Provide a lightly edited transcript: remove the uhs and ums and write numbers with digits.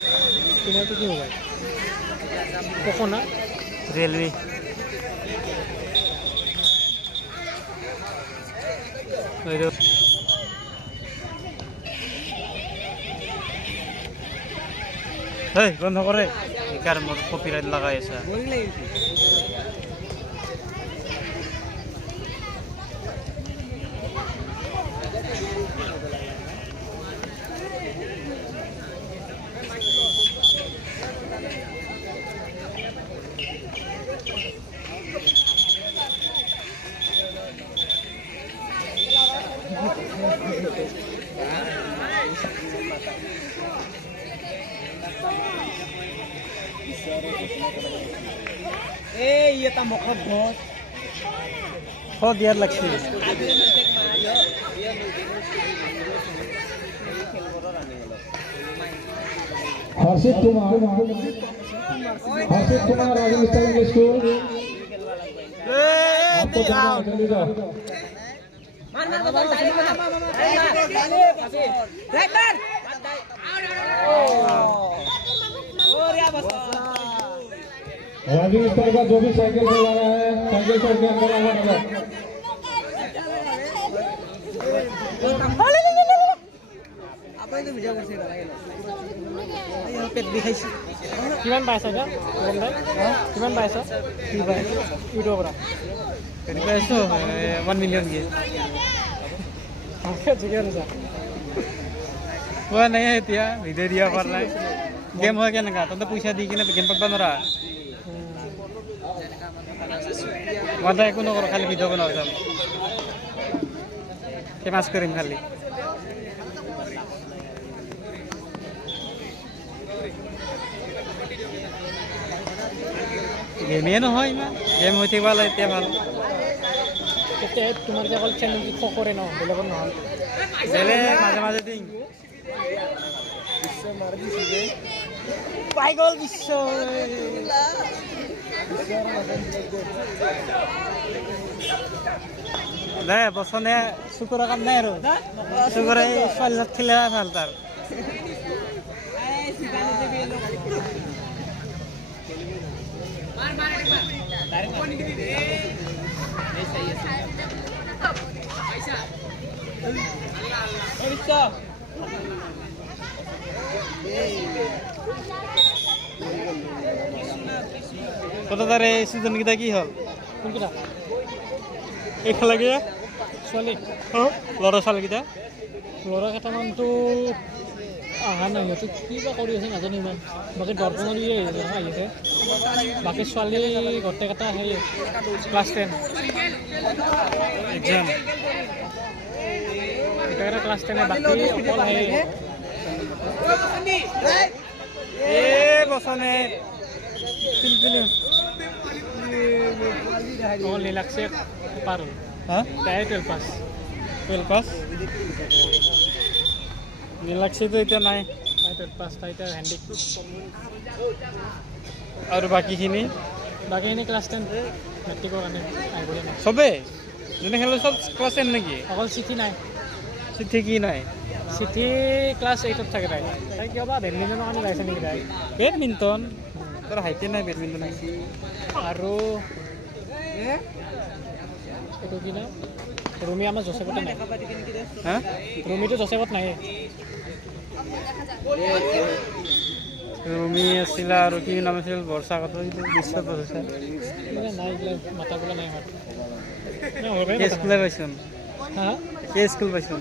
কিনাটো কি মোবাইল পোকো না রিয়েলমি বন্ধ করে একার মতো কপিরাইট লাগাই আছে ये तो मुखत बहुत দিয়ার লাগছে हर्षित कुमार राजस्थान इंग्लिश स्कूल आपको जल्दी जाओ राजस्थान का जो भी साइकिल चला रहा है साइकिल से अंदर आना होगा কিমান পাইছা এতিয়া কিমান পাইছা কি পাই ইউটিউবৰ পৰা পাইছো 1 মিলিয়ন কে ঠিকে আছে হোৱা নাই এতিয়া ভিডিঅ' দিয়া পাৰ নাই গেম হয় কেনেকা তহঁতে পইচা দি কিনে গেম পাতিব নোৱাৰা মই একো নকৰোঁ খালি ভিডিঅ' বনাওঁ যাম ফেমাছ কৰিম খালি গেমেই নহয় ইমান গেম হৈ থাকিব লাগে এতিয়া ভাল এতিয়া তোমাৰ যে অকল চেনেলটো ফকৰে ন বেলেগৰ নহয় বেলেগ মাজে মাজে দিম পাই গ'ল বিশ্ব দে বচনে চকুৰৰ কাম নাই আৰু চকুৰে ছোৱালী খেলা ভাল তাৰ তহঁতৰ তাৰে চিজনকেইটা কি হ'ল কোনকেইটা এই খেলাকেইটা ছোৱালী ল'ৰা ছোৱালীকেইটা ল'ৰা কেইটামানতো অহা নাই সিহঁতে কি বা কৰি আছে নাজানো ইমান বাকী দৰ্পণত আহিছে বাকী ছোৱালী গোটেইকেইটা হেৰি ক্লাছ 10 এক্সাম গোটেইকেইটা ক্লাছ 10 বাকী অকল হেৰি বচনে অকল নীলাক্ষী পাৰ হ'ল হা তাই 12 পাছ 12 পাছ নীলাক্ষীটো এতিয়া নাই তাই 12 পাছ তাই এতিয়া হেণ্ডিক আৰু বাকীখিনি বাকীখিনি ক্লাছ 10 মেট্ৰিকৰ কাৰণে আহিবলৈ নাই চবেই যোনে খেলে চব ক্লাছ 10 নেকি অকল চিঠি নাই চিঠি কি নাই চিঠি ক্লাছ 8ত থাকে তাই কিয় বা বেডমিণ্টনৰ কাৰণে যাইছে নেকি তাই বেডমিণ্টন তোৰ হাইটে নাই বেডমিণ্টন আৰু এইটো কি নাম ৰুমি আমাৰ জোচেফতে নাই হা ৰুমিটো জোচেফত নাই ৰুমি আছিলা আৰু কি নাম আছিল বৰ্ষা কথা বিশ্বত বহিছে নাই এইবিলাক মাতাবোলা নাই স্কুলে পাইছোন হা স্কুল পাইছোন